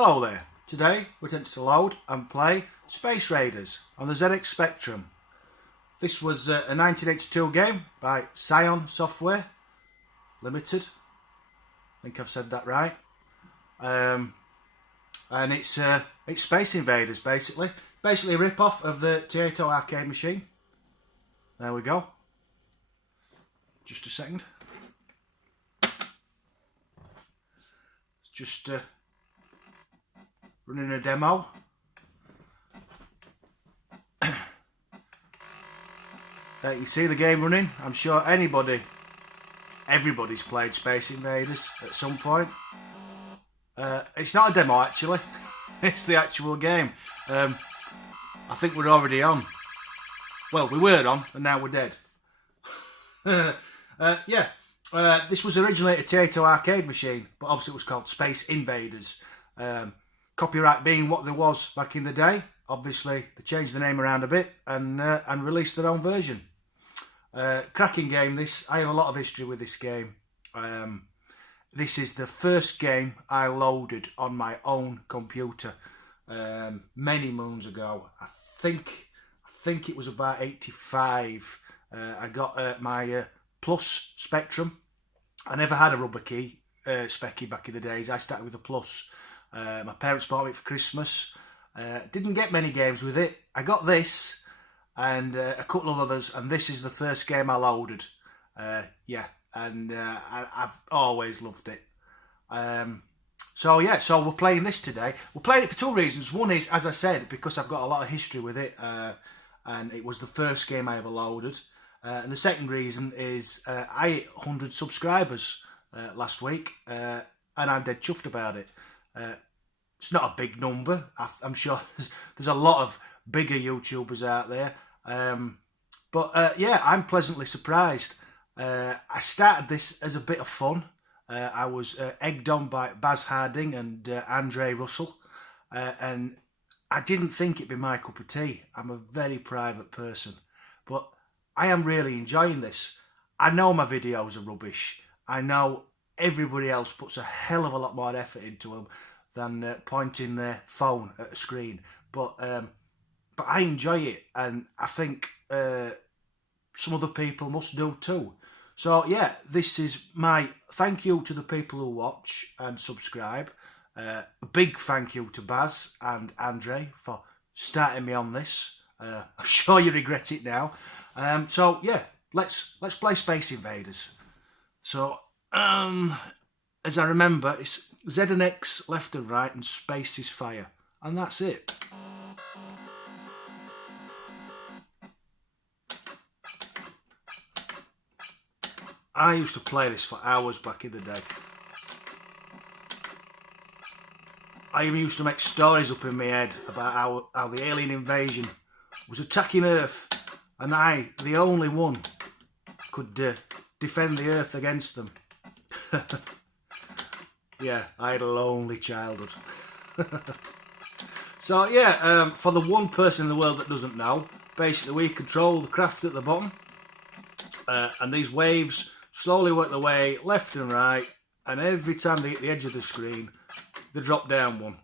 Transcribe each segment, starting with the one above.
Hello there. Today we're attempting to load and play Space Raiders on the ZX Spectrum. This was a 1982 game by Scion Software Limited. I think I've said that right. And it's Space Invaders basically. Basically a rip-off of the Taito arcade machine. There we go. Just a second. Just running a demo. You see the game running. I'm sure everybody's played Space Invaders at some point. It's not a demo actually. It's the actual game. I think we're already on. Well, we were on and now we're dead. This was originally a Taito arcade machine, but obviously it was called Space Invaders. Copyright being what there was back in the day, obviously they changed the name around a bit and released their own version. Cracking game this. I have a lot of history with this game. This is the first game I loaded on my own computer many moons ago. I think it was about 85. I got my Plus Spectrum. I never had a rubber key specky back in the days. I started with a Plus. My parents bought it for Christmas. Didn't get many games with it. I got this and a couple of others, and this is the first game I loaded. I've always loved it. So we're playing this today. We're playing it for two reasons. One is, as I said, because I've got a lot of history with it, and it was the first game I ever loaded. And the second reason is I hit 100 subscribers last week, and I'm dead chuffed about it. It's not a big number. I'm sure there's a lot of bigger YouTubers out there. I'm pleasantly surprised. I started this as a bit of fun. I was egged on by Baz Harding and Andre Russell, and I didn't think it'd be my cup of tea. I'm a very private person, but I am really enjoying this. I know my videos are rubbish. I know everybody else puts a hell of a lot more effort into them than pointing their phone at a screen. But I enjoy it, and I think some other people must do too. So yeah, this is my thank you to the people who watch and subscribe. A big thank you to Baz and Andre for starting me on this. I'm sure you regret it now. Let's play Space Invaders. So as I remember, it's Z and X left and right and space is fire, and that's it. I used to play this for hours back in the day. I even used to make stories up in my head about how the alien invasion was attacking Earth, and I, the only one, could defend the Earth against them. Yeah, I had a lonely childhood. So yeah, for the one person in the world that doesn't know, basically we control the craft at the bottom, and these waves slowly work their way left and right, and every time they hit the edge of the screen, they drop down one,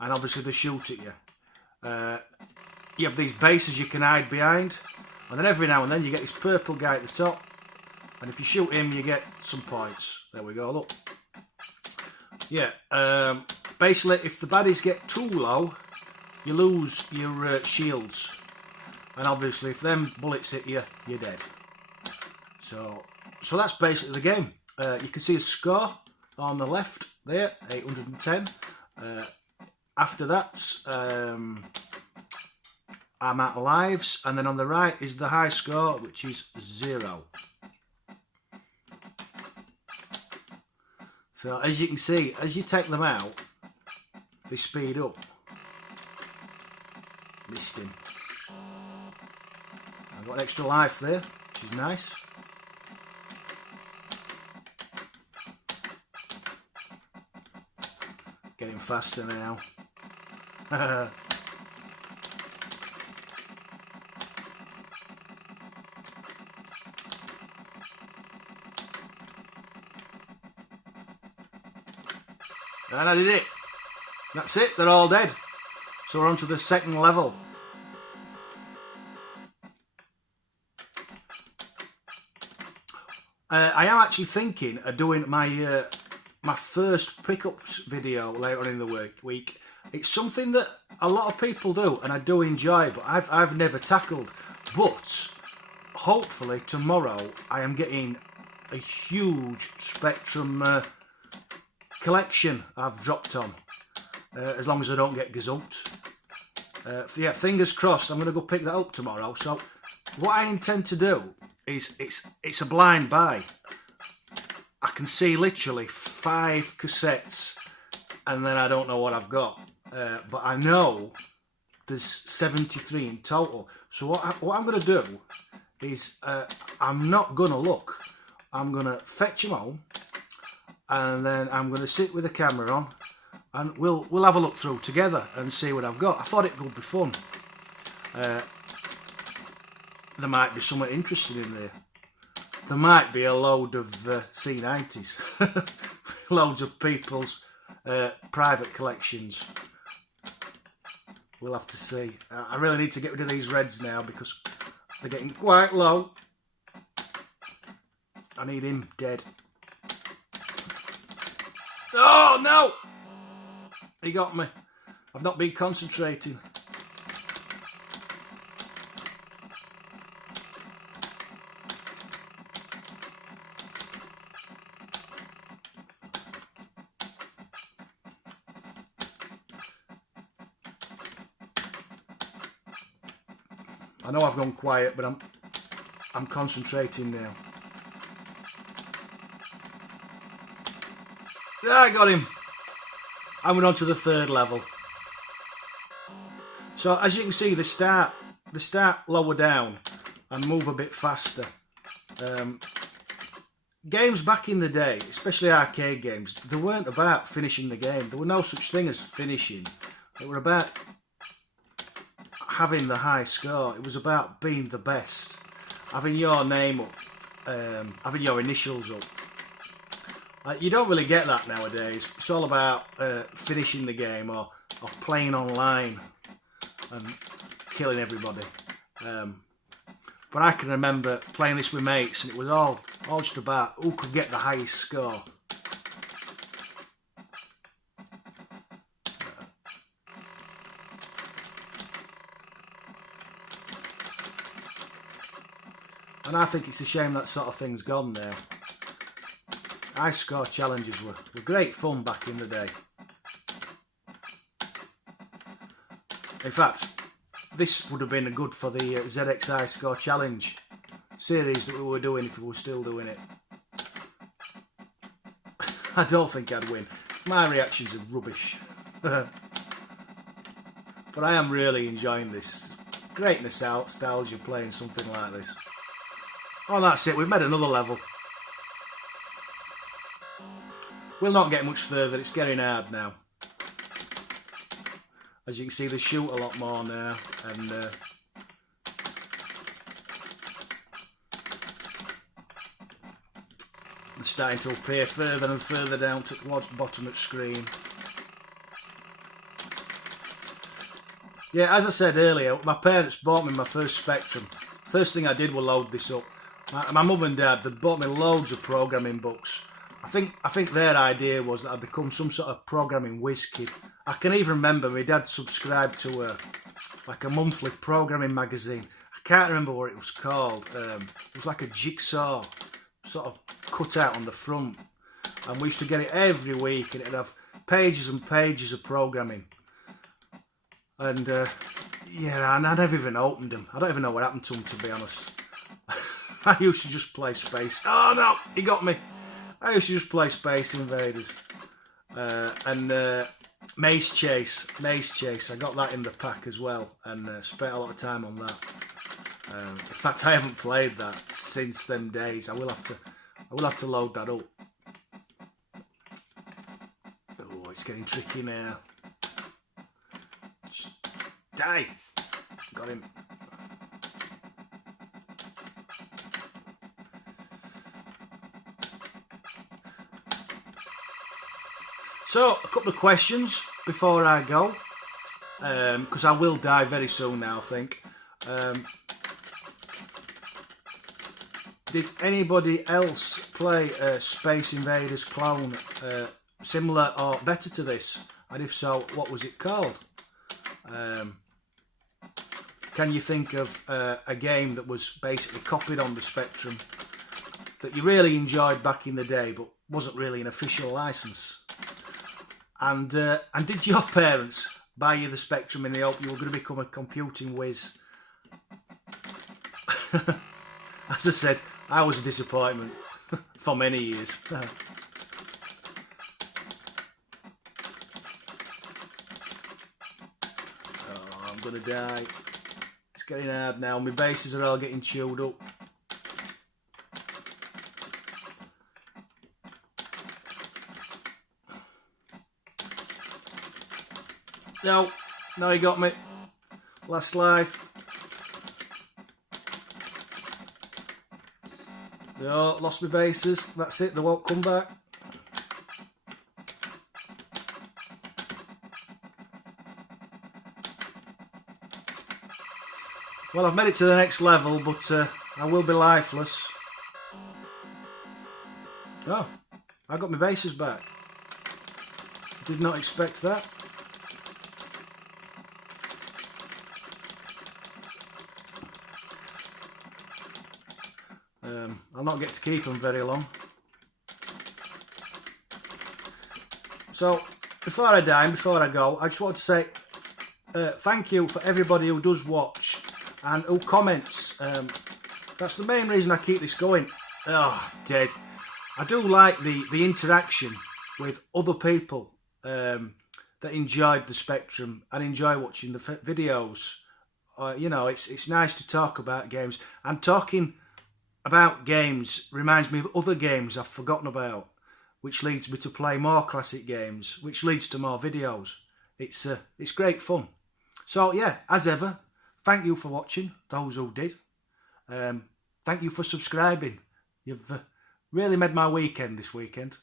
and obviously they shoot at you. You have these bases you can hide behind, and then every now and then you get this purple guy at the top, and if you shoot him you get some points. There we go, look. Yeah, basically if the baddies get too low, you lose your shields, and obviously if them bullets hit you, you're dead. So that's basically the game. You can see a score on the left there, 810. After that, I'm out of lives, and then on the right is the high score, which is 0. So as you can see, as you take them out, they speed up. Missed him. I've got an extra life there, which is nice. Getting faster now. And I did it. That's it, they're all dead. So we're on to the second level. I am actually thinking of doing my my first pickups video later on in the week. It's something that a lot of people do, and I do enjoy, but I've never tackled. But hopefully tomorrow I am getting a huge Spectrum collection I've dropped on, as long as I don't get gazumped. Yeah, fingers crossed. I'm going to go pick that up tomorrow. So what I intend to do is it's a blind buy. I can see literally 5 cassettes, and then I don't know what I've got. But I know there's 73 in total. So what I'm going to do is I'm not going to look. I'm going to fetch them home, and then I'm going to sit with the camera on, and we'll have a look through together and see what I've got. I thought it would be fun. There might be something interesting in there. There might be a load of C90s. Loads of people's private collections. We'll have to see. I really need to get rid of these reds now because they're getting quite low. I need him dead. Oh no! He got me. I've not been concentrating. I know I've gone quiet, but I'm concentrating now. Yeah, I got him. I went on to the third level. So as you can see, they start lower down and move a bit faster. Games back in the day, especially arcade games, they weren't about finishing the game. There were no such thing as finishing. They were about having the high score. It was about being the best, having your name up, having your initials up. You don't really get that nowadays. It's all about finishing the game or playing online and killing everybody. But I can remember playing this with mates, and it was all just about who could get the highest score. And I think it's a shame that sort of thing's gone now. High score challenges were great fun back in the day. In fact, this would have been good for the ZX High Score Challenge series that we were doing if we were still doing it. I don't think I'd win. My reactions are rubbish. But I am really enjoying this. Great nostalgia playing something like this. Oh, that's it. We've made another level. We'll not get much further. It's getting hard now. As you can see, they shoot a lot more now, and they're starting to appear further and further down towards the bottom of the screen. Yeah, as I said earlier, my parents bought me my first Spectrum. First thing I did was load this up. My mum and dad, they bought me loads of programming books. I think their idea was that I'd become some sort of programming whiz kid. I can even remember my dad subscribed to like a monthly programming magazine. I can't remember what it was called. It was like a jigsaw sort of cut out on the front, and we used to get it every week, and it'd have pages and pages of programming. And yeah, and I never even opened them. I don't even know what happened to them, to be honest. I used to just play Space. Oh no, he got me. I used to just play Space Invaders and Maze Chase. I got that in the pack as well, and spent a lot of time on that. In fact, I haven't played that since them days. I will have to load that up. Oh, it's getting tricky now. Just die. Got him. So, a couple of questions. before I go, because I will die very soon now, I think. Did anybody else play Space Invaders clone similar or better to this? And if so, what was it called? Can you think of a game that was basically copied on the Spectrum that you really enjoyed back in the day, but wasn't really an official license? And did your parents buy you the Spectrum in the hope you were going to become a computing whiz? As I said, I was a disappointment for many years. Oh, I'm going to die. It's getting hard now. My bases are all getting chewed up. No, he got me. Last life. No, lost my bases. That's it, they won't come back. Well, I've made it to the next level, but I will be lifeless. Oh, I got my bases back. Did not expect that. I'll not get to keep them very long. So, before I die and before I go, I just want to say thank you for everybody who does watch and who comments. That's the main reason I keep this going. Oh, dead. I do like the interaction with other people that enjoyed the Spectrum and enjoy watching the videos. You know, it's nice to talk about games, and talking about games reminds me of other games I've forgotten about, which leads me to play more classic games, which leads to more videos. It's great fun. So yeah, as ever, thank you for watching, those who did. Thank you for subscribing. You've really made my weekend this weekend.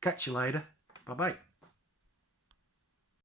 Catch you later. Bye bye.